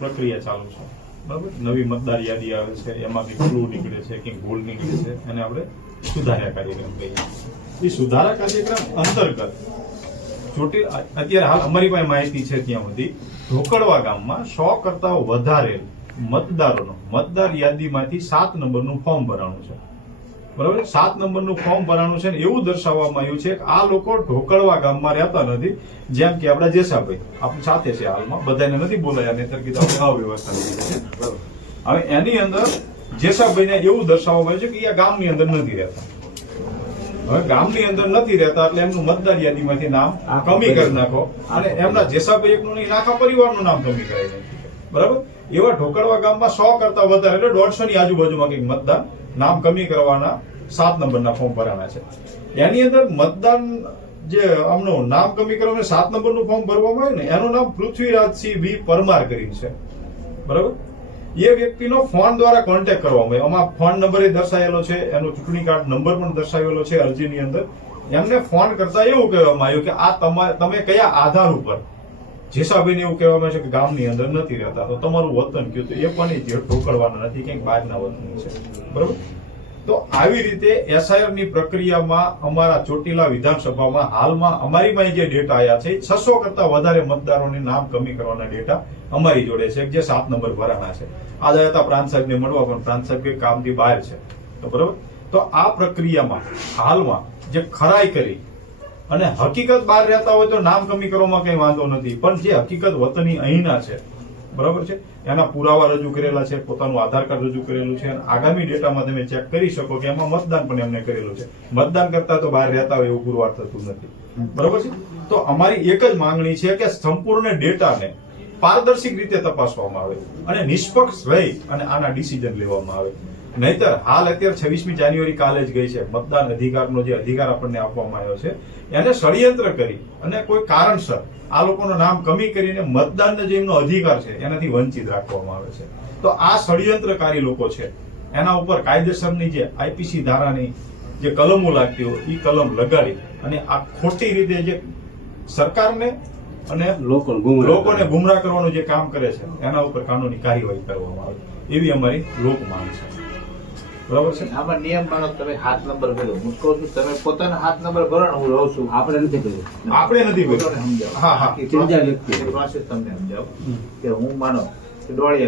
પ્રક્રિયા ચાલુ છે બરાબર. નવી મતદાર યાદી આવે છે, એમાં કંઈક ભૂલ નીકળે છે, કંઈક ભૂલ નીકળે છે, અને આપણે સુધારા કાર્યક્રમ કહીએ. એ સુધારા કાર્યક્રમ અંતર્ગત અત્યારે હાલ અમારી પાસે માહિતી છે ત્યાં સુધી ઢોકળવા ગામમાં 100 કરતા વધારે મતદારોનો મતદાર યાદીમાંથી 7 નંબરનું ફોર્મ ભરાણું છે બરાબર. 7 નંબરનું ફોર્મ ભરાણું છે ને એવું દર્શાવવામાં આવ્યું છે કે આ લોકો ઢોકળવા ગામમાં રહેતા નથી. જેમ કે આપડા જેસાભાઈ આપણી સાથે છે હાલમાં, બધાને નથી બોલાયા, નહીતર કીધું આપણે અવ્યવસ્થા લીધી છે બરાબર. હવે એની અંદર જેસાભાઈને એવું દર્શાવવામાં આવ્યું છે કે એ ગામની અંદર નથી રહેતા. હવે ગામની અંદર નથી રહેતા એટલે એમનું મતદાર યાદીમાંથી નામ કમી કરી નાખો અને એમના જેસાભાઈ એકનું નહીં, આખા પરિવારનું નામ કમી કરાવી નાખ્યું બરાબર. એવા ઢોકળવા ગામમાં 100 કરતા વધારે એટલે 150 ની આજુબાજુમાં કંઈક મતદાન નામ કમી કરવાના 7 નંબરના ફોર્મ ભરાણા છે. એની અંદર મતદાન જે આમનું નામ કમી કરવાનું 7 નંબરનું ફોર્મ ભરવામાં આવ્યું ને એનું નામ પૃથ્વીરાજસિંહ વી પરમાર કરીને છે બરાબર. એ વ્યક્તિનો ફોન દ્વારા કોન્ટેક્ટ કરવામાં આવ્યો. આમાં ફોન નંબર દર્શાવેલો છે, એનો ચૂંટણી કાર્ડ નંબર પણ દર્શાવેલો છે અરજીની અંદર. એમને ફોન કરતા એવું કહેવામાં આવ્યું કે આ તમે કયા આધાર ઉપર, જેસાભાઈને એવું કહેવામાં આવે છે કે ગામની અંદર નથી રહેતા, તો તમારું વતન કયું, તો એ પણ ઢોકળવાના નથી, કંઈક બહારના વતની છે બરાબર. તો આવી રીતે એસઆઈઆર ની પ્રક્રિયામાં અમારા ચોટીલા વિધાનસભામાં હાલમાં અમારી પાસે જે ડેટા આવ્યા છે 600 કરતા વધારે મતદારોને નામ કમી કરવાના ડેટા અમારી જોડે છે, જે 7 નંબર ભરાણા છે. આજે હતા પ્રાંત સાહેબને મળવા, પણ પ્રાંત સાહેબ કંઈક કામથી બહાર છે તો બરાબર. તો આ પ્રક્રિયામાં હાલમાં જે ખરાઈ કરી અને હકીકત બહાર રહેતા હોય તો નામ કમી કરવામાં કઈ વાંધો નથી, પણ જે હકીકત વતની અહીંના છે બરાબર છે, એના પુરાવા રજૂ કરેલા છે, પોતાનું આધાર કાર્ડ રજૂ કરેલું છે, અને આગામી ડેટામાં તમે ચેક કરી શકો કે એમાં મતદાન પણ એમને કરેલું છે. મતદાન કરતા તો બહાર રહેતા હોય એવું પુરવાર થતું નથી બરાબર છે. તો અમારી એક જ માંગણી છે કે સંપૂર્ણ ડેટાને પારદર્શક રીતે તપાસવામાં આવે અને નિષ્પક્ષ રહી અને આના ડિસિઝન લેવામાં આવે. નહીતર હાલ અત્યારે 26મી જાન્યુઆરી કાલે જ ગઈ છે, મતદાન અધિકારનો જે અધિકાર આપણને આપવામાં આવ્યો છે એને ષડયંત્ર કરી અને કોઈ કારણસર આ લોકોનું નામ કમી કરીને મતદાનનો જે એમનો અધિકાર છે એનાથી વંચિત રાખવામાં આવે છે. તો આ ષડયંત્રકારી લોકો છે એના ઉપર કાયદેસરની જે આઈપીસી ધારાની જે કલમો લાગતી હોય એ કલમ લગાડી અને આ ખોટી રીતે જે સરકારને અને લોકોને ગુમરાહ કરવાનું જે કામ કરે છે એના ઉપર કાનૂની કાર્યવાહી કરવામાં આવે એવી અમારી લોક માંગ છે બરાબર છે. આમાં નિયમ માનો તમે 7 નંબર ભર્યો, હું કહું છું તમે પોતાના 7 નંબર ભરો ને, હું રહું છું, આપણે નથી કર્યું. સમજાવો. હા હા, પ્રોસેસ તમને સમજાવું કે હું માનો ડોળિયા